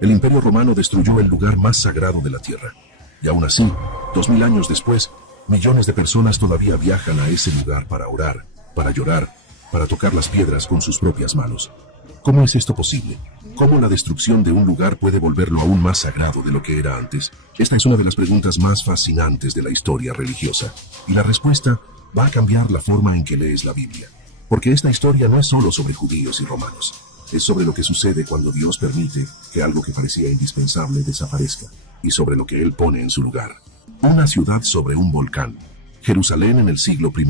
El Imperio Romano destruyó el lugar más sagrado de la tierra. Y aún así, 2000 años después, millones de personas todavía viajan a ese lugar para orar, para llorar, para tocar las piedras con sus propias manos. ¿Cómo es esto posible? ¿Cómo la destrucción de un lugar puede volverlo aún más sagrado de lo que era antes? Esta es una de las preguntas más fascinantes de la historia religiosa. Y la respuesta va a cambiar la forma en que lees la Biblia. Porque esta historia no es solo sobre judíos y romanos. Es sobre lo que sucede cuando Dios permite que algo que parecía indispensable desaparezca. Y sobre lo que Él pone en su lugar. Una ciudad sobre un volcán. Jerusalén en el siglo I.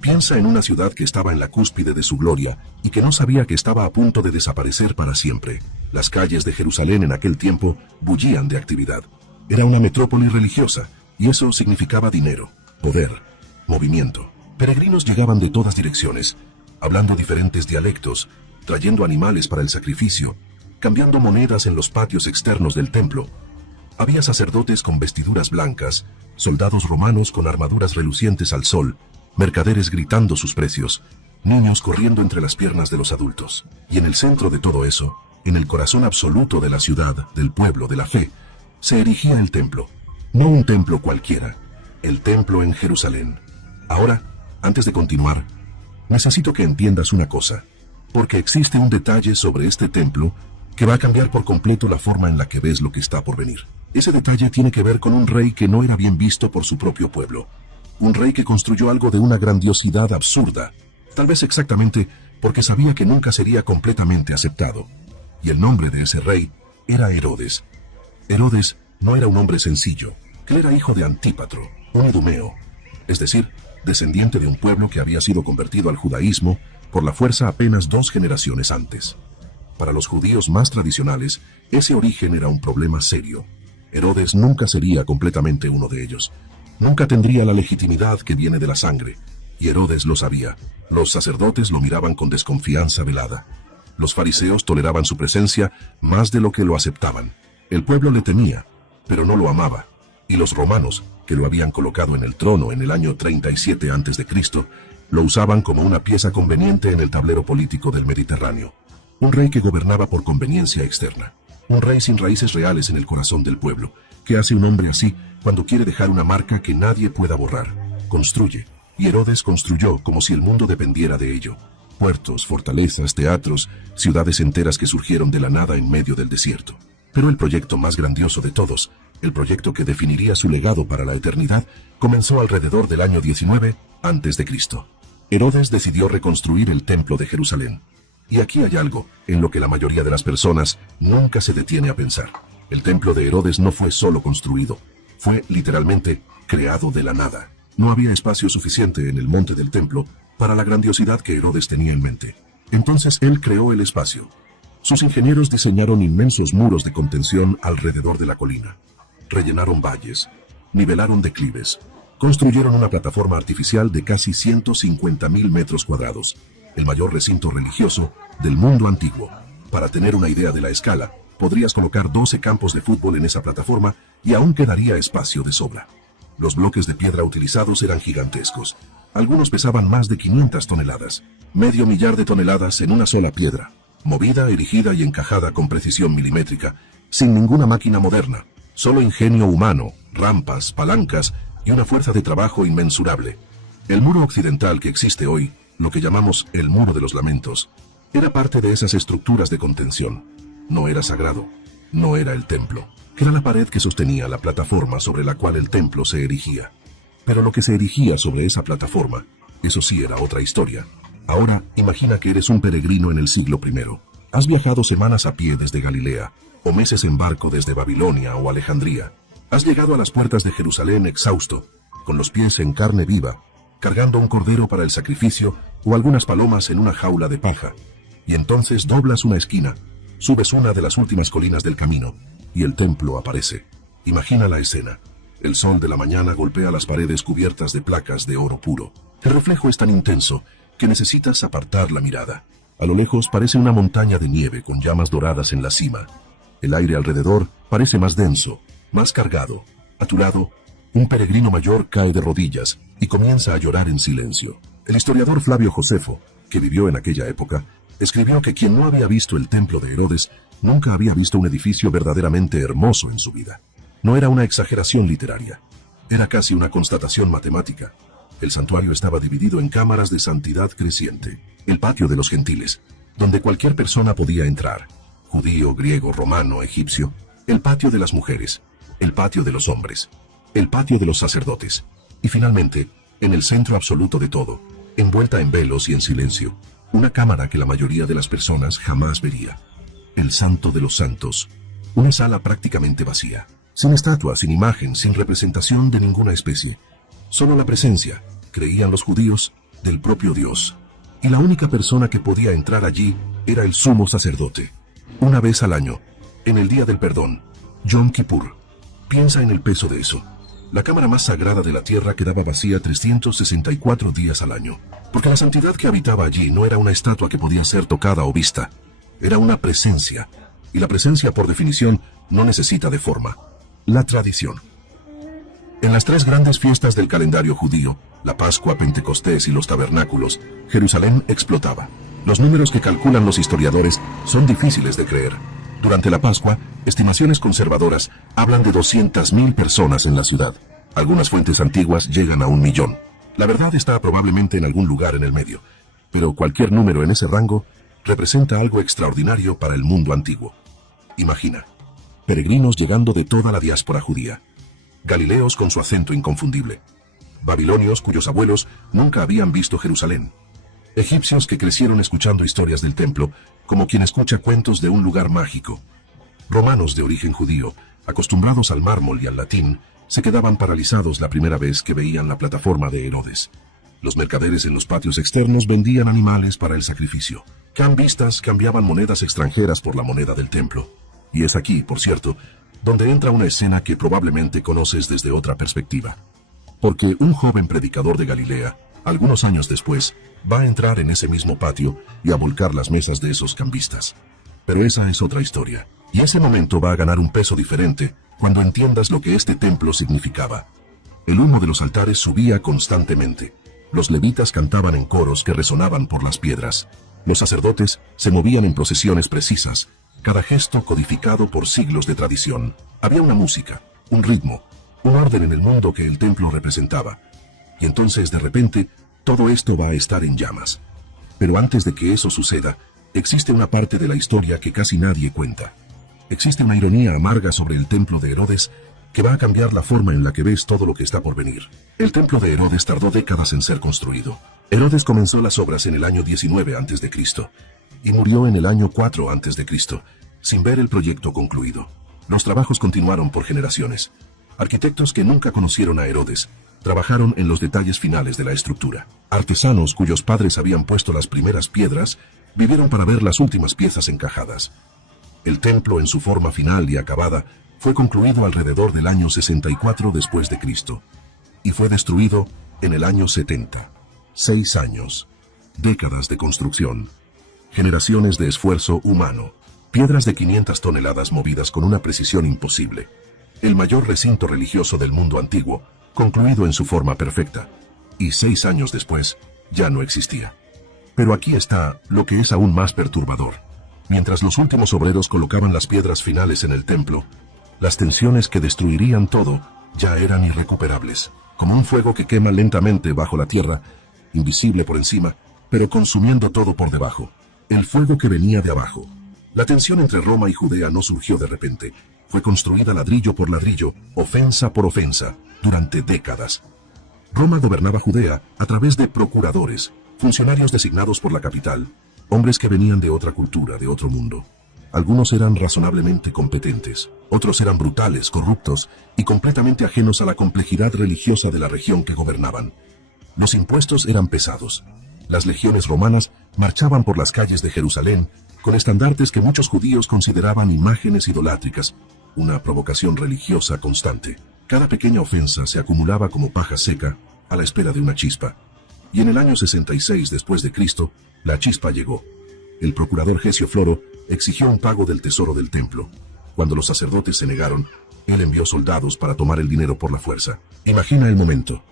Piensa en una ciudad que estaba en la cúspide de su gloria y que no sabía que estaba a punto de desaparecer para siempre. Las calles de Jerusalén en aquel tiempo bullían de actividad. Era una metrópoli religiosa y eso significaba dinero, poder, movimiento. Peregrinos llegaban de todas direcciones, hablando diferentes dialectos, trayendo animales para el sacrificio, cambiando monedas en los patios externos del templo. Había sacerdotes con vestiduras blancas, soldados romanos con armaduras relucientes al sol, mercaderes gritando sus precios, niños corriendo entre las piernas de los adultos. Y en el centro de todo eso, en el corazón absoluto de la ciudad, del pueblo, de la fe, se erigía el templo. No un templo cualquiera, el templo en Jerusalén. Ahora, antes de continuar, necesito que entiendas una cosa, porque existe un detalle sobre este templo que va a cambiar por completo la forma en la que ves lo que está por venir. Ese detalle tiene que ver con un rey que no era bien visto por su propio pueblo. Un rey que construyó algo de una grandiosidad absurda, tal vez exactamente porque sabía que nunca sería completamente aceptado. Y el nombre de ese rey era Herodes. Herodes no era un hombre sencillo, él era hijo de Antípatro, un idumeo, es decir, descendiente de un pueblo que había sido convertido al judaísmo por la fuerza apenas 2 generaciones antes. Para los judíos más tradicionales, ese origen era un problema serio. Herodes nunca sería completamente uno de ellos. Nunca tendría la legitimidad que viene de la sangre, y Herodes lo sabía. Los sacerdotes lo miraban con desconfianza velada. Los fariseos toleraban su presencia más de lo que lo aceptaban. El pueblo le temía, pero no lo amaba. Y los romanos, que lo habían colocado en el trono en el año 37 a.C., lo usaban como una pieza conveniente en el tablero político del Mediterráneo. Un rey que gobernaba por conveniencia externa. Un rey sin raíces reales en el corazón del pueblo. ¿Qué hace un hombre así cuando quiere dejar una marca que nadie pueda borrar? Construye. Y Herodes construyó como si el mundo dependiera de ello. Puertos, fortalezas, teatros, ciudades enteras que surgieron de la nada en medio del desierto. Pero el proyecto más grandioso de todos, el proyecto que definiría su legado para la eternidad, comenzó alrededor del año 19 a.C. Herodes decidió reconstruir el templo de Jerusalén. Y aquí hay algo en lo que la mayoría de las personas nunca se detiene a pensar. El templo de Herodes no fue solo construido, fue literalmente creado de la nada. No había espacio suficiente en el monte del templo para la grandiosidad que Herodes tenía en mente. Entonces él creó el espacio. Sus ingenieros diseñaron inmensos muros de contención alrededor de la colina. Rellenaron valles, nivelaron declives, construyeron una plataforma artificial de casi 150.000 metros cuadrados, el mayor recinto religioso del mundo antiguo. Para tener una idea de la escala, podrías colocar 12 campos de fútbol en esa plataforma y aún quedaría espacio de sobra. Los bloques de piedra utilizados eran gigantescos. Algunos pesaban más de 500 toneladas, 500.000 de toneladas en una sola piedra, movida, erigida y encajada con precisión milimétrica, sin ninguna máquina moderna, solo ingenio humano, rampas, palancas y una fuerza de trabajo inmensurable. El muro occidental que existe hoy, lo que llamamos el Muro de los Lamentos, era parte de esas estructuras de contención. No era sagrado, no era el templo. Era la pared que sostenía la plataforma sobre la cual el templo se erigía. Pero lo que se erigía sobre esa plataforma, eso sí era otra historia. Ahora, imagina que eres un peregrino en el siglo I. Has viajado semanas a pie desde Galilea, o meses en barco desde Babilonia o Alejandría. Has llegado a las puertas de Jerusalén exhausto, con los pies en carne viva, cargando un cordero para el sacrificio o algunas palomas en una jaula de paja. Y entonces doblas una esquina, subes una de las últimas colinas del camino, y el templo aparece. Imagina la escena. El sol de la mañana golpea las paredes cubiertas de placas de oro puro. El reflejo es tan intenso que necesitas apartar la mirada. A lo lejos parece una montaña de nieve con llamas doradas en la cima. El aire alrededor parece más denso, más cargado. A tu lado, un peregrino mayor cae de rodillas y comienza a llorar en silencio. El historiador Flavio Josefo, que vivió en aquella época, escribió que quien no había visto el templo de Herodes Nunca había visto un edificio verdaderamente hermoso en su vida. No era una exageración literaria. Era casi una constatación matemática. El santuario estaba dividido en cámaras de santidad creciente. El patio de los gentiles, donde cualquier persona podía entrar. Judío, griego, romano, egipcio. El patio de las mujeres. El patio de los hombres. El patio de los sacerdotes. Y finalmente, en el centro absoluto de todo, envuelta en velos y en silencio, una cámara que la mayoría de las personas jamás vería. El Santo de los Santos. Una sala prácticamente vacía. Sin estatua, sin imagen, sin representación de ninguna especie. Solo la presencia, creían los judíos, del propio Dios. Y la única persona que podía entrar allí era el sumo sacerdote. Una vez al año, en el día del perdón, Yom Kippur. Piensa en el peso de eso. La cámara más sagrada de la tierra quedaba vacía 364 días al año. Porque la santidad que habitaba allí no era una estatua que podía ser tocada o vista. Era una presencia. Y la presencia, por definición, no necesita de forma. La tradición. En las tres grandes fiestas del calendario judío, la Pascua, Pentecostés y los tabernáculos, Jerusalén explotaba. Los números que calculan los historiadores son difíciles de creer. Durante la Pascua, estimaciones conservadoras hablan de 200.000 personas en la ciudad. Algunas fuentes antiguas llegan a 1.000.000. La verdad está probablemente en algún lugar en el medio, pero cualquier número en ese rango representa algo extraordinario para el mundo antiguo. Imagina, peregrinos llegando de toda la diáspora judía, galileos con su acento inconfundible, babilonios cuyos abuelos nunca habían visto Jerusalén, egipcios que crecieron escuchando historias del templo como quien escucha cuentos de un lugar mágico, romanos de origen judío, acostumbrados al mármol y al latín, se quedaban paralizados la primera vez que veían la plataforma de Herodes. Los mercaderes en los patios externos vendían animales para el sacrificio. Cambistas cambiaban monedas extranjeras por la moneda del templo. Y es aquí, por cierto, donde entra una escena que probablemente conoces desde otra perspectiva. Porque un joven predicador de Galilea, algunos años después, va a entrar en ese mismo patio y a volcar las mesas de esos cambistas. Pero esa es otra historia. Y ese momento va a ganar un peso diferente cuando entiendas lo que este templo significaba. El humo de los altares subía constantemente. Los levitas cantaban en coros que resonaban por las piedras. Los sacerdotes se movían en procesiones precisas, cada gesto codificado por siglos de tradición. Había una música, un ritmo, un orden en el mundo que el templo representaba. Y entonces, de repente, todo esto va a estar en llamas. Pero antes de que eso suceda, existe una parte de la historia que casi nadie cuenta. Existe una ironía amarga sobre el templo de Herodes que va a cambiar la forma en la que ves todo lo que está por venir. El templo de Herodes tardó décadas en ser construido. Herodes comenzó las obras en el año 19 a.C. y murió en el año 4 a.C., sin ver el proyecto concluido. Los trabajos continuaron por generaciones. Arquitectos que nunca conocieron a Herodes trabajaron en los detalles finales de la estructura. Artesanos cuyos padres habían puesto las primeras piedras vivieron para ver las últimas piezas encajadas. El templo en su forma final y acabada fue concluido alrededor del año 64 después de Cristo y fue destruido en el año 70. 6 años, décadas de construcción, generaciones de esfuerzo humano, piedras de 500 toneladas movidas con una precisión imposible. El mayor recinto religioso del mundo antiguo, concluido en su forma perfecta, y 6 años después, ya no existía. Pero aquí está lo que es aún más perturbador. Mientras los últimos obreros colocaban las piedras finales en el templo, las tensiones que destruirían todo ya eran irrecuperables, como un fuego que quema lentamente bajo la tierra, invisible por encima, pero consumiendo todo por debajo. El fuego que venía de abajo. La tensión entre Roma y Judea no surgió de repente. Fue construida ladrillo por ladrillo, ofensa por ofensa, durante décadas. Roma gobernaba Judea a través de procuradores, funcionarios designados por la capital, hombres que venían de otra cultura, de otro mundo. Algunos eran razonablemente competentes, otros eran brutales, corruptos y completamente ajenos a la complejidad religiosa de la región que gobernaban. Los impuestos eran pesados. Las legiones romanas marchaban por las calles de Jerusalén con estandartes que muchos judíos consideraban imágenes idolátricas, una provocación religiosa constante. Cada pequeña ofensa se acumulaba como paja seca a la espera de una chispa. Y en el año 66 después de Cristo, la chispa llegó. El procurador Gesio Floro exigió un pago del tesoro del templo. Cuando los sacerdotes se negaron, él envió soldados para tomar el dinero por la fuerza. Imagina el momento.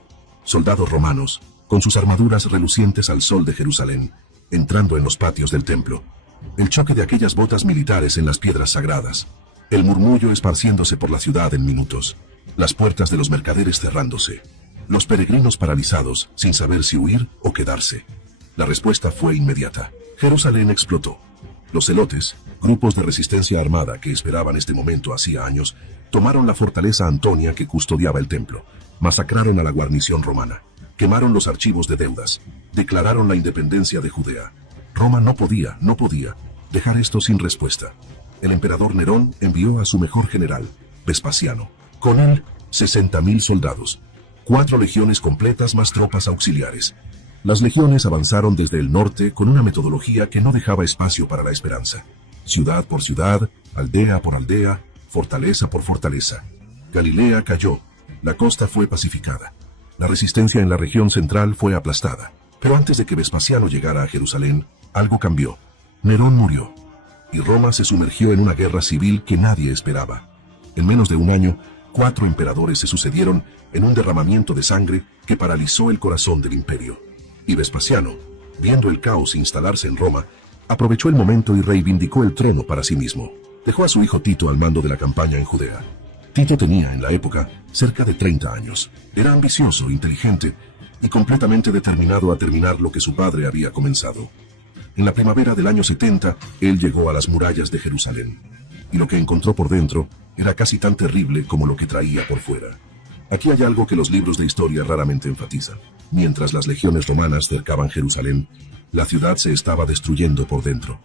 Soldados romanos, con sus armaduras relucientes al sol de Jerusalén, entrando en los patios del templo. El choque de aquellas botas militares en las piedras sagradas. El murmullo esparciéndose por la ciudad en minutos. Las puertas de los mercaderes cerrándose. Los peregrinos paralizados, sin saber si huir o quedarse. La respuesta fue inmediata. Jerusalén explotó. Los celotes, grupos de resistencia armada que esperaban este momento hacía años, tomaron la fortaleza Antonia que custodiaba el templo. Masacraron a la guarnición romana. Quemaron los archivos de deudas. Declararon la independencia de Judea. Roma no podía dejar esto sin respuesta. El emperador Nerón envió a su mejor general, Vespasiano. Con él, 60.000 soldados. 4 legiones completas más tropas auxiliares. Las legiones avanzaron desde el norte con una metodología que no dejaba espacio para la esperanza. Ciudad por ciudad, aldea por aldea, fortaleza por fortaleza. Galilea cayó. La costa fue pacificada. La resistencia en la región central fue aplastada. Pero antes de que Vespasiano llegara a Jerusalén, algo cambió. Nerón murió. Y Roma se sumergió en una guerra civil que nadie esperaba. En menos de un año, 4 emperadores se sucedieron en un derramamiento de sangre que paralizó el corazón del imperio. Y Vespasiano, viendo el caos instalarse en Roma, aprovechó el momento y reivindicó el trono para sí mismo. Dejó a su hijo Tito al mando de la campaña en Judea. Tito tenía, en la época, cerca de 30 años. Era ambicioso, inteligente y completamente determinado a terminar lo que su padre había comenzado. En la primavera del año 70, él llegó a las murallas de Jerusalén. Y lo que encontró por dentro era casi tan terrible como lo que traía por fuera. Aquí hay algo que los libros de historia raramente enfatizan. Mientras las legiones romanas cercaban Jerusalén, la ciudad se estaba destruyendo por dentro.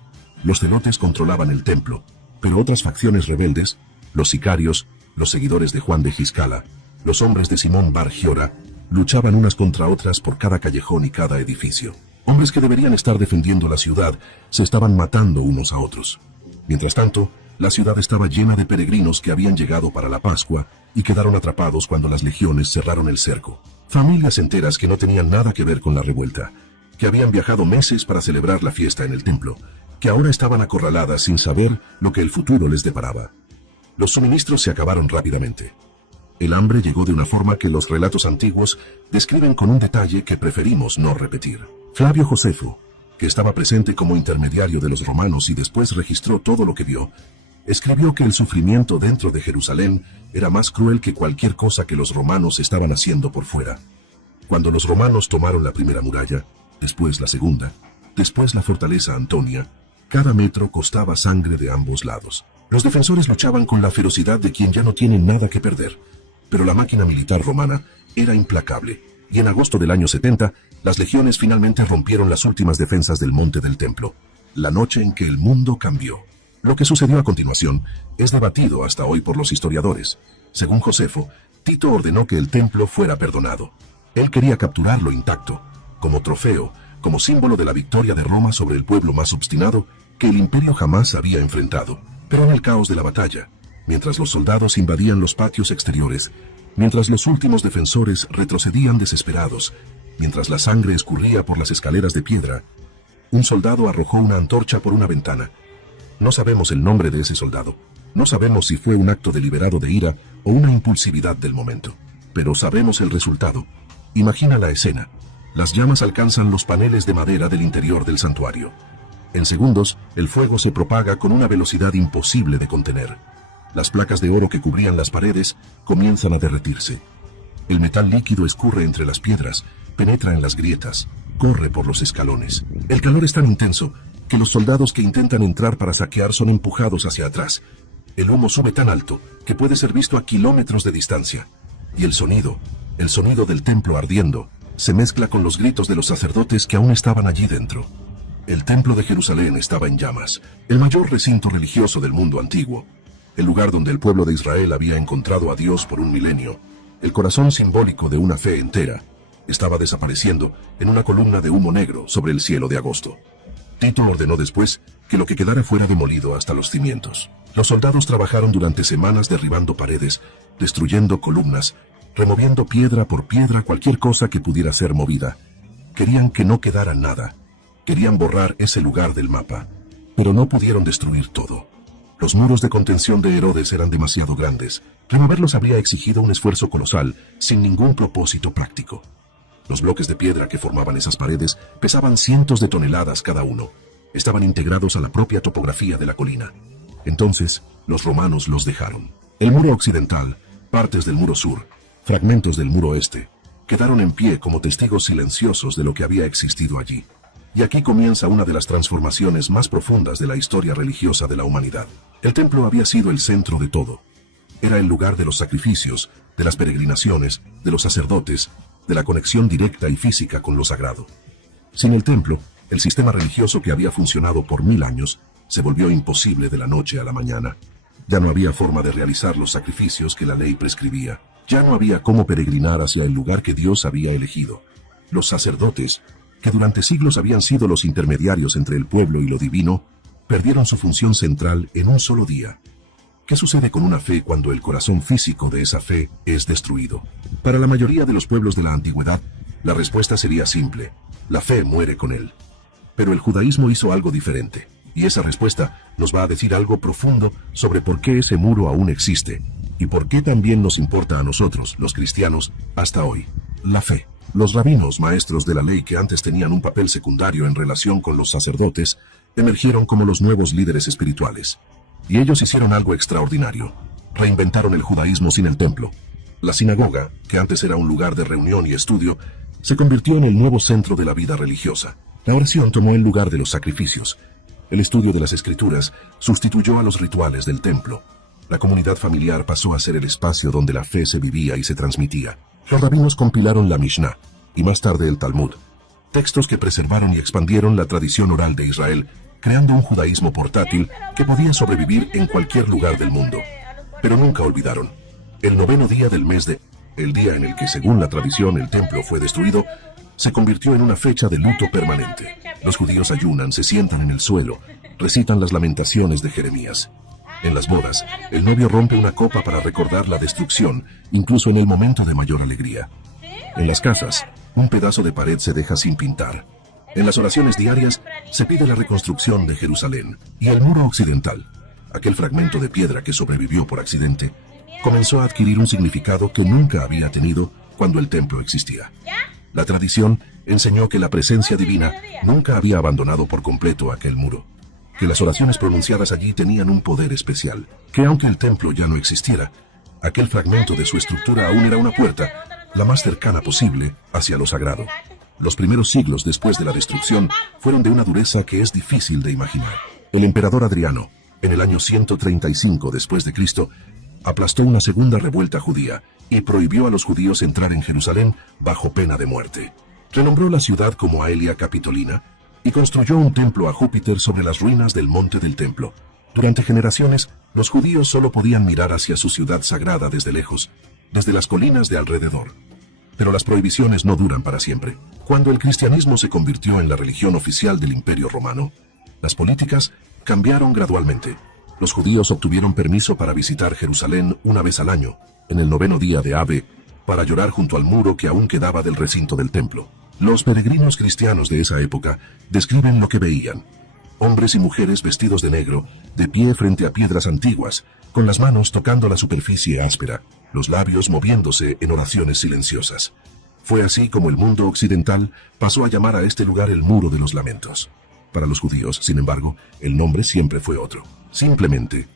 Los celotes controlaban el templo, pero otras facciones rebeldes, los sicarios, los seguidores de Juan de Giscala, los hombres de Simón Bar Giora, luchaban unas contra otras por cada callejón y cada edificio. Hombres que deberían estar defendiendo la ciudad se estaban matando unos a otros. Mientras tanto, la ciudad estaba llena de peregrinos que habían llegado para la Pascua y quedaron atrapados cuando las legiones cerraron el cerco. Familias enteras que no tenían nada que ver con la revuelta, que habían viajado meses para celebrar la fiesta en el templo, que ahora estaban acorraladas sin saber lo que el futuro les deparaba. Los suministros se acabaron rápidamente. El hambre llegó de una forma que los relatos antiguos describen con un detalle que preferimos no repetir. Flavio Josefo, que estaba presente como intermediario de los romanos y después registró todo lo que vio, escribió que el sufrimiento dentro de Jerusalén era más cruel que cualquier cosa que los romanos estaban haciendo por fuera. Cuando los romanos tomaron la primera muralla, después la segunda, después la fortaleza Antonia, cada metro costaba sangre de ambos lados. Los defensores luchaban con la ferocidad de quien ya no tiene nada que perder, pero la máquina militar romana era implacable, y en agosto del año 70, las legiones finalmente rompieron las últimas defensas del monte del templo, la noche en que el mundo cambió. Lo que sucedió a continuación es debatido hasta hoy por los historiadores. Según Josefo, Tito ordenó que el templo fuera perdonado. Él quería capturarlo intacto, como trofeo, como símbolo de la victoria de Roma sobre el pueblo más obstinado que el imperio jamás había enfrentado. Pero en el caos de la batalla, mientras los soldados invadían los patios exteriores, mientras los últimos defensores retrocedían desesperados, mientras la sangre escurría por las escaleras de piedra, un soldado arrojó una antorcha por una ventana. No sabemos el nombre de ese soldado. No sabemos si fue un acto deliberado de ira o una impulsividad del momento. Pero sabemos el resultado. Imagina la escena. Las llamas alcanzan los paneles de madera del interior del santuario. En segundos, el fuego se propaga con una velocidad imposible de contener. Las placas de oro que cubrían las paredes comienzan a derretirse. El metal líquido escurre entre las piedras, penetra en las grietas, corre por los escalones. El calor es tan intenso que los soldados que intentan entrar para saquear son empujados hacia atrás. El humo sube tan alto que puede ser visto a kilómetros de distancia. Y el sonido del templo ardiendo, se mezcla con los gritos de los sacerdotes que aún estaban allí dentro. El templo de Jerusalén estaba en llamas, el mayor recinto religioso del mundo antiguo, el lugar donde el pueblo de Israel había encontrado a Dios por un milenio, el corazón simbólico de una fe entera, estaba desapareciendo en una columna de humo negro sobre el cielo de agosto. Tito ordenó después que lo que quedara fuera demolido hasta los cimientos. Los soldados trabajaron durante semanas derribando paredes, destruyendo columnas, removiendo piedra por piedra cualquier cosa que pudiera ser movida. Querían que no quedara nada. Querían borrar ese lugar del mapa. Pero no pudieron destruir todo. Los muros de contención de Herodes eran demasiado grandes. Removerlos habría exigido un esfuerzo colosal, sin ningún propósito práctico. Los bloques de piedra que formaban esas paredes pesaban cientos de toneladas cada uno. estaban integrados a la propia topografía de la colina. Entonces, los romanos los dejaron. El muro occidental, partes del muro sur, fragmentos del muro este, quedaron en pie como testigos silenciosos de lo que había existido allí. Y aquí comienza una de las transformaciones más profundas de la historia religiosa de la humanidad. El templo había sido el centro de todo. Era el lugar de los sacrificios, de las peregrinaciones, de los sacerdotes, de la conexión directa y física con lo sagrado. Sin el templo, el sistema religioso que había funcionado por 1000 años se volvió imposible de la noche a la mañana. Ya no había forma de realizar los sacrificios que la ley prescribía. Ya no había cómo peregrinar hacia el lugar que Dios había elegido. Los sacerdotes, que durante siglos habían sido los intermediarios entre el pueblo y lo divino, perdieron su función central en un solo día. ¿Qué sucede con una fe cuando el corazón físico de esa fe es destruido? Para la mayoría de los pueblos de la antigüedad, la respuesta sería simple: la fe muere con él. Pero el judaísmo hizo algo diferente, y esa respuesta nos va a decir algo profundo sobre por qué ese muro aún existe, y por qué también nos importa a nosotros, los cristianos, hasta hoy. La fe. Los rabinos, maestros de la ley que antes tenían un papel secundario en relación con los sacerdotes, emergieron como los nuevos líderes espirituales. Y ellos hicieron algo extraordinario. Reinventaron el judaísmo sin el templo. La sinagoga, que antes era un lugar de reunión y estudio, se convirtió en el nuevo centro de la vida religiosa. La oración tomó el lugar de los sacrificios. El estudio de las escrituras sustituyó a los rituales del templo. La comunidad familiar pasó a ser el espacio donde la fe se vivía y se transmitía. Los rabinos compilaron la Mishnah, y más tarde el Talmud, textos que preservaron y expandieron la tradición oral de Israel, creando un judaísmo portátil que podía sobrevivir en cualquier lugar del mundo. Pero nunca olvidaron: el 9º día del mes de, el día en el que, según la tradición, el templo fue destruido, se convirtió en una fecha de luto permanente. Los judíos ayunan, se sientan en el suelo, recitan las lamentaciones de Jeremías. En las bodas, el novio rompe una copa para recordar la destrucción, incluso en el momento de mayor alegría. En las casas, un pedazo de pared se deja sin pintar. En las oraciones diarias, se pide la reconstrucción de Jerusalén. Y el muro occidental, aquel fragmento de piedra que sobrevivió por accidente, comenzó a adquirir un significado que nunca había tenido cuando el templo existía. La tradición enseñó que la presencia divina nunca había abandonado por completo aquel muro, que las oraciones pronunciadas allí tenían un poder especial, que aunque el templo ya no existiera, aquel fragmento de su estructura aún era una puerta, la más cercana posible, hacia lo sagrado. Los primeros siglos después de la destrucción fueron de una dureza que es difícil de imaginar. El emperador Adriano, en el año 135 después de Cristo, aplastó una segunda revuelta judía y prohibió a los judíos entrar en Jerusalén bajo pena de muerte. Renombró la ciudad como Aelia Capitolina y construyó un templo a Júpiter sobre las ruinas del monte del templo. Durante generaciones, los judíos solo podían mirar hacia su ciudad sagrada desde lejos, desde las colinas de alrededor. Pero las prohibiciones no duran para siempre. Cuando el cristianismo se convirtió en la religión oficial del Imperio Romano, las políticas cambiaron gradualmente. Los judíos obtuvieron permiso para visitar Jerusalén una vez al año, en el 9º día de Ave, para llorar junto al muro que aún quedaba del recinto del templo. Los peregrinos cristianos de esa época describen lo que veían: hombres y mujeres vestidos de negro, de pie frente a piedras antiguas, con las manos tocando la superficie áspera, los labios moviéndose en oraciones silenciosas. Fue así como el mundo occidental pasó a llamar a este lugar el Muro de los Lamentos. Para los judíos, sin embargo, el nombre siempre fue otro. Simplemente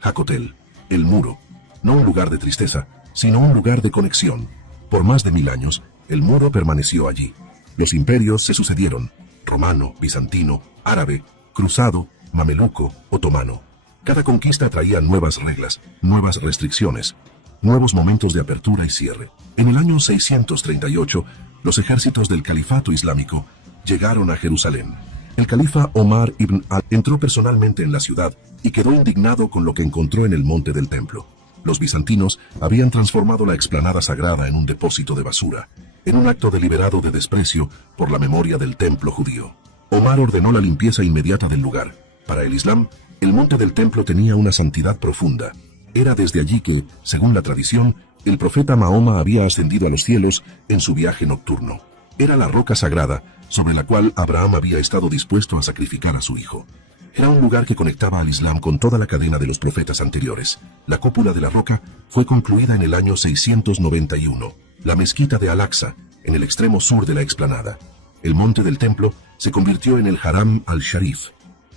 Jacotel, el muro, no un lugar de tristeza, sino un lugar de conexión. Por más de 1000 años, el muro permaneció allí. Los imperios se sucedieron: romano, bizantino, árabe, cruzado, mameluco, otomano. Cada conquista traía nuevas reglas, nuevas restricciones, nuevos momentos de apertura y cierre. En el año 638, los ejércitos del califato islámico llegaron a Jerusalén. El califa Omar ibn al entró personalmente en la ciudad y quedó indignado con lo que encontró en el monte del templo. Los bizantinos habían transformado la explanada sagrada en un depósito de basura, en un acto deliberado de desprecio por la memoria del templo judío. Omar ordenó la limpieza inmediata del lugar. Para el Islam, el monte del templo tenía una santidad profunda. Era desde allí que, según la tradición, el profeta Mahoma había ascendido a los cielos en su viaje nocturno. Era la roca sagrada sobre la cual Abraham había estado dispuesto a sacrificar a su hijo. Era un lugar que conectaba al Islam con toda la cadena de los profetas anteriores. La cúpula de la roca fue concluida en el año 691. La mezquita de Al-Aqsa, en el extremo sur de la explanada. El monte del templo se convirtió en el Haram al-Sharif,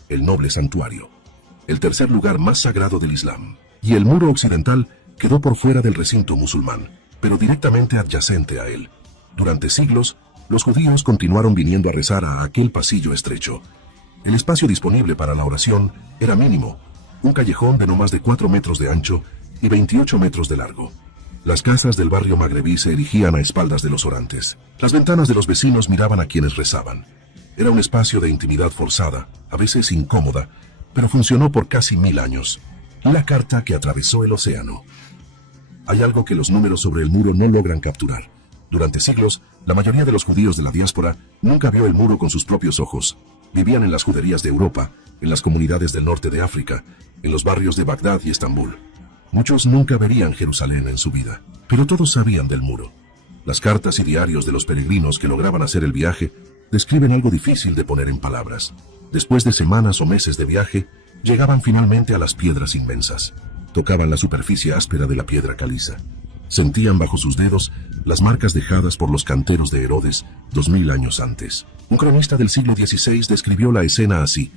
el noble santuario, el tercer lugar más sagrado del Islam. Y el muro occidental quedó por fuera del recinto musulmán, pero directamente adyacente a él. Durante siglos, los judíos continuaron viniendo a rezar a aquel pasillo estrecho. El espacio disponible para la oración era mínimo, un callejón de no más de 4 metros de ancho y 28 metros de largo. Las casas del barrio magrebí se erigían a espaldas de los orantes. Las ventanas de los vecinos miraban a quienes rezaban. Era un espacio de intimidad forzada, a veces incómoda, pero funcionó por casi 1000 años. La carta que atravesó el océano. Hay algo que los números sobre el muro no logran capturar. Durante siglos, la mayoría de los judíos de la diáspora nunca vio el muro con sus propios ojos. Vivían en las juderías de Europa, en las comunidades del norte de África, en los barrios de Bagdad y Estambul. Muchos nunca verían Jerusalén en su vida, pero todos sabían del muro. Las cartas y diarios de los peregrinos que lograban hacer el viaje describen algo difícil de poner en palabras. Después de semanas o meses de viaje, llegaban finalmente a las piedras inmensas. Tocaban la superficie áspera de la piedra caliza. Sentían bajo sus dedos las marcas dejadas por los canteros de Herodes 2000 años antes. Un cronista del siglo XVI describió la escena así.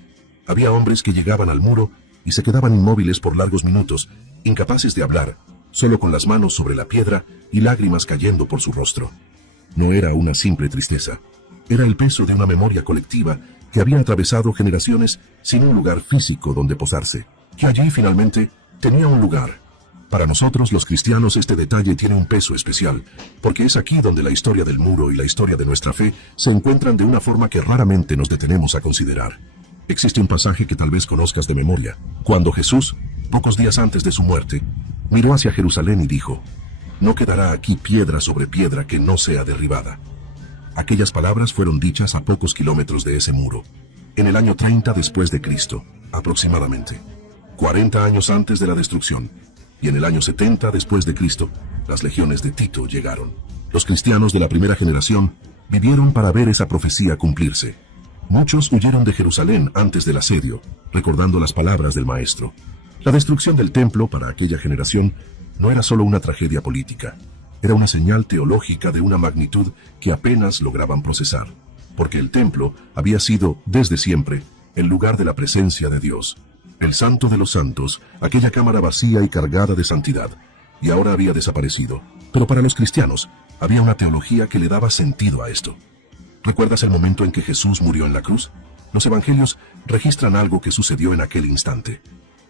Había hombres que llegaban al muro y se quedaban inmóviles por largos minutos, incapaces de hablar, solo con las manos sobre la piedra y lágrimas cayendo por su rostro. No era una simple tristeza. Era el peso de una memoria colectiva que había atravesado generaciones sin un lugar físico donde posarse. Que allí finalmente tenía un lugar. Para nosotros los cristianos este detalle tiene un peso especial, porque es aquí donde la historia del muro y la historia de nuestra fe se encuentran de una forma que raramente nos detenemos a considerar. Existe un pasaje que tal vez conozcas de memoria. Cuando Jesús, pocos días antes de su muerte, miró hacia Jerusalén y dijo: «No quedará aquí piedra sobre piedra que no sea derribada». Aquellas palabras fueron dichas a pocos kilómetros de ese muro, en el año 30 después de Cristo, aproximadamente, 40 años antes de la destrucción. Y en el año 70 después de Cristo, las legiones de Tito llegaron. Los cristianos de la primera generación vivieron para ver esa profecía cumplirse. Muchos huyeron de Jerusalén antes del asedio, recordando las palabras del Maestro. La destrucción del templo para aquella generación no era solo una tragedia política, era una señal teológica de una magnitud que apenas lograban procesar, porque el templo había sido, desde siempre, el lugar de la presencia de Dios. El santo de los santos, aquella cámara vacía y cargada de santidad, y ahora había desaparecido. Pero para los cristianos, había una teología que le daba sentido a esto. ¿Recuerdas el momento en que Jesús murió en la cruz? Los evangelios registran algo que sucedió en aquel instante.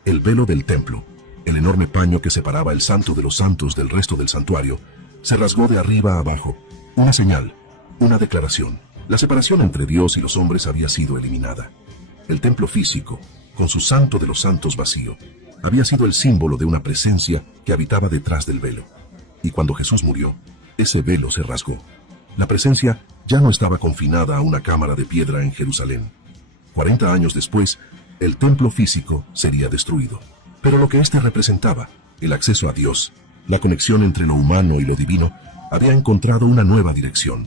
El velo del templo, el enorme paño que separaba el santo de los santos del resto del santuario, se rasgó de arriba a abajo. Una señal, una declaración. La separación entre Dios y los hombres había sido eliminada. El templo físico, con su santo de los santos vacío, había sido el símbolo de una presencia que habitaba detrás del velo. Y cuando Jesús murió, ese velo se rasgó. La presencia ya no estaba confinada a una cámara de piedra en Jerusalén. 40 años después, el templo físico sería destruido. Pero lo que éste representaba, el acceso a Dios, la conexión entre lo humano y lo divino, había encontrado una nueva dirección.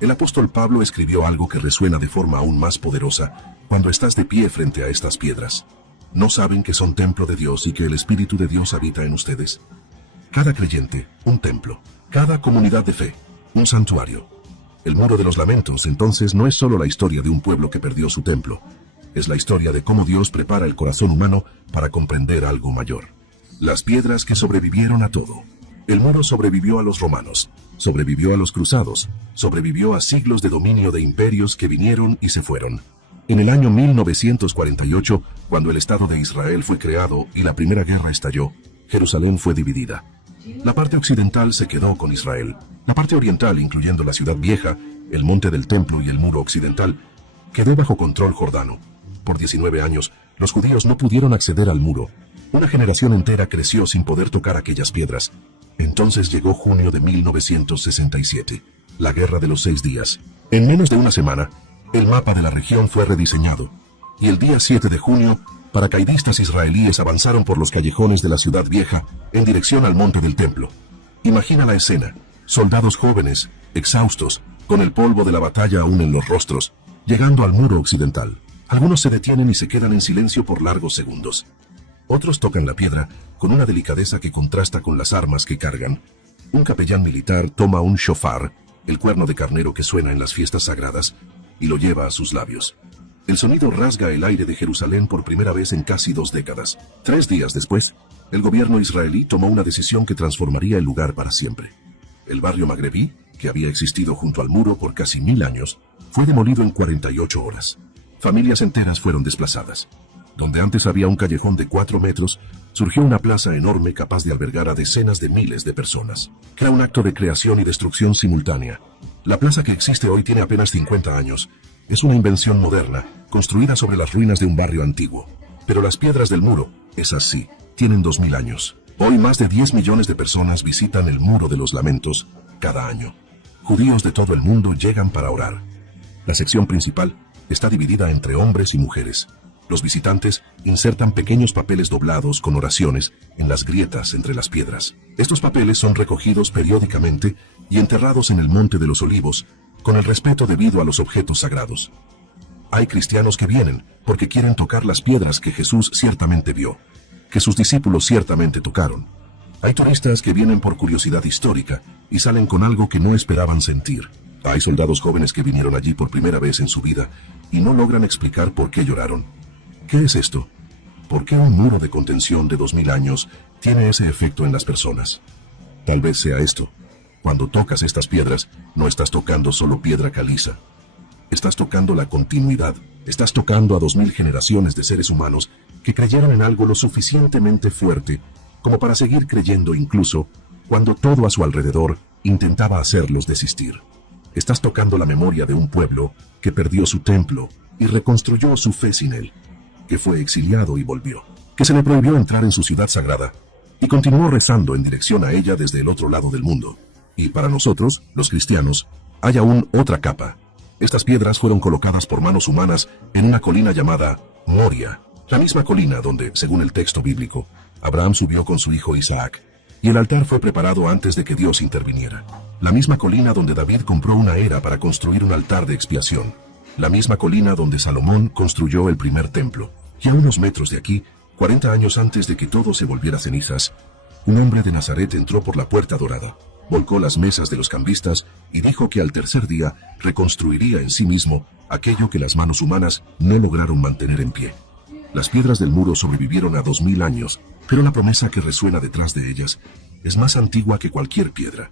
El apóstol Pablo escribió algo que resuena de forma aún más poderosa cuando estás de pie frente a estas piedras. ¿No saben que son templo de Dios y que el Espíritu de Dios habita en ustedes? Cada creyente, un templo. Cada comunidad de fe, un santuario. El muro de los lamentos, entonces, no es solo la historia de un pueblo que perdió su templo. Es la historia de cómo Dios prepara el corazón humano para comprender algo mayor. Las piedras que sobrevivieron a todo. El muro sobrevivió a los romanos, sobrevivió a los cruzados, sobrevivió a siglos de dominio de imperios que vinieron y se fueron. En el año 1948, cuando el Estado de Israel fue creado y la Primera Guerra estalló, Jerusalén fue dividida. La parte occidental se quedó con Israel. La parte oriental, incluyendo la ciudad vieja, el monte del templo y el muro occidental, quedó bajo control jordano. Por 19 años, los judíos no pudieron acceder al muro. Una generación entera creció sin poder tocar aquellas piedras. Entonces llegó junio de 1967, la Guerra de los 6 días. En menos de una semana, el mapa de la región fue rediseñado, y el día 7 de junio, paracaidistas israelíes avanzaron por los callejones de la ciudad vieja en dirección al monte del templo. Imagina la escena: soldados jóvenes, exhaustos, con el polvo de la batalla aún en los rostros, llegando al muro occidental. Algunos se detienen y se quedan en silencio por largos segundos. Otros tocan la piedra con una delicadeza que contrasta con las armas que cargan. Un capellán militar toma un shofar, el cuerno de carnero que suena en las fiestas sagradas, y lo lleva a sus labios. El sonido rasga el aire de Jerusalén por primera vez en casi 2 décadas. 3 días después, el gobierno israelí tomó una decisión que transformaría el lugar para siempre. El barrio magrebí, que había existido junto al muro por casi 1000 años, fue demolido en 48 horas. Familias enteras fueron desplazadas. Donde antes había un callejón de 4 metros, surgió una plaza enorme capaz de albergar a decenas de miles de personas. Era un acto de creación y destrucción simultánea. La plaza que existe hoy tiene apenas 50 años. Es una invención moderna, construida sobre las ruinas de un barrio antiguo. Pero las piedras del muro, esas sí, tienen 2000 años. Hoy más de 10 millones de personas visitan el Muro de los Lamentos cada año. Judíos de todo el mundo llegan para orar. La sección principal está dividida entre hombres y mujeres. Los visitantes insertan pequeños papeles doblados con oraciones en las grietas entre las piedras. Estos papeles son recogidos periódicamente y enterrados en el Monte de los Olivos, con el respeto debido a los objetos sagrados. Hay cristianos que vienen porque quieren tocar las piedras que Jesús ciertamente vio, que sus discípulos ciertamente tocaron. Hay turistas que vienen por curiosidad histórica y salen con algo que no esperaban sentir. Hay soldados jóvenes que vinieron allí por primera vez en su vida y no logran explicar por qué lloraron. ¿Qué es esto? ¿Por qué un muro de contención de 2000 años tiene ese efecto en las personas? Tal vez sea esto. Cuando tocas estas piedras, no estás tocando solo piedra caliza. Estás tocando la continuidad. Estás tocando a 2000 generaciones de seres humanos que creyeron en algo lo suficientemente fuerte como para seguir creyendo incluso cuando todo a su alrededor intentaba hacerlos desistir. Estás tocando la memoria de un pueblo que perdió su templo y reconstruyó su fe sin él, que fue exiliado y volvió, que se le prohibió entrar en su ciudad sagrada y continuó rezando en dirección a ella desde el otro lado del mundo. Y para nosotros, los cristianos, hay aún otra capa. Estas piedras fueron colocadas por manos humanas en una colina llamada Moria, la misma colina donde, según el texto bíblico, Abraham subió con su hijo Isaac, y el altar fue preparado antes de que Dios interviniera. La misma colina donde David compró una era para construir un altar de expiación. La misma colina donde Salomón construyó el primer templo. Y a unos metros de aquí, 40 años antes de que todo se volviera cenizas, un hombre de Nazaret entró por la puerta dorada, volcó las mesas de los cambistas y dijo que al tercer día reconstruiría en sí mismo aquello que las manos humanas no lograron mantener en pie. Las piedras del muro sobrevivieron a 2000 años, pero la promesa que resuena detrás de ellas es más antigua que cualquier piedra.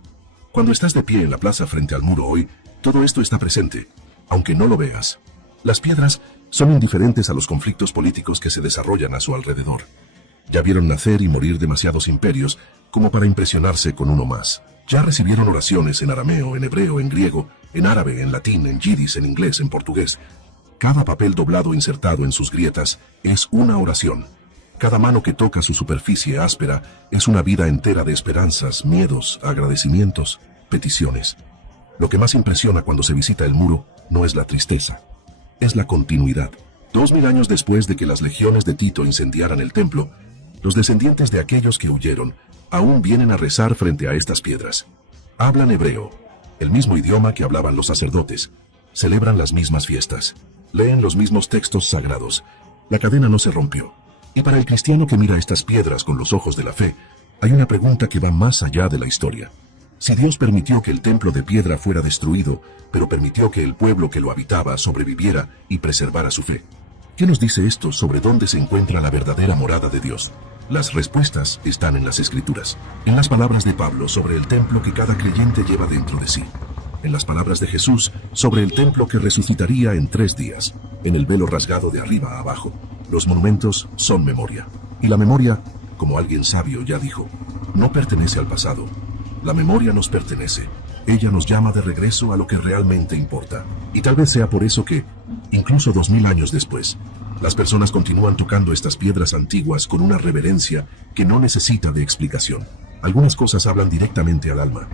Cuando estás de pie en la plaza frente al muro hoy, todo esto está presente, aunque no lo veas. Las piedras son indiferentes a los conflictos políticos que se desarrollan a su alrededor. Ya vieron nacer y morir demasiados imperios como para impresionarse con uno más. Ya recibieron oraciones en arameo, en hebreo, en griego, en árabe, en latín, en yidis, en inglés, en portugués. Cada papel doblado insertado en sus grietas es una oración. Cada mano que toca su superficie áspera es una vida entera de esperanzas, miedos, agradecimientos, peticiones. Lo que más impresiona cuando se visita el muro no es la tristeza, es la continuidad. 2000 años después de que las legiones de Tito incendiaran el templo, los descendientes de aquellos que huyeron aún vienen a rezar frente a estas piedras. Hablan hebreo, el mismo idioma que hablaban los sacerdotes. Celebran las mismas fiestas. Leen los mismos textos sagrados. La cadena no se rompió. Y para el cristiano que mira estas piedras con los ojos de la fe, hay una pregunta que va más allá de la historia. Si Dios permitió que el templo de piedra fuera destruido, pero permitió que el pueblo que lo habitaba sobreviviera y preservara su fe, ¿qué nos dice esto sobre dónde se encuentra la verdadera morada de Dios? Las respuestas están en las Escrituras, en las palabras de Pablo sobre el templo que cada creyente lleva dentro de sí, en las palabras de Jesús sobre el templo que resucitaría en 3 días, en el velo rasgado de arriba a abajo. Los monumentos son memoria, y la memoria, como alguien sabio ya dijo, no pertenece al pasado. La memoria nos pertenece. Ella nos llama de regreso a lo que realmente importa. Y tal vez sea por eso que, incluso 2000 años después, las personas continúan tocando estas piedras antiguas con una reverencia que no necesita de explicación. Algunas cosas hablan directamente al alma.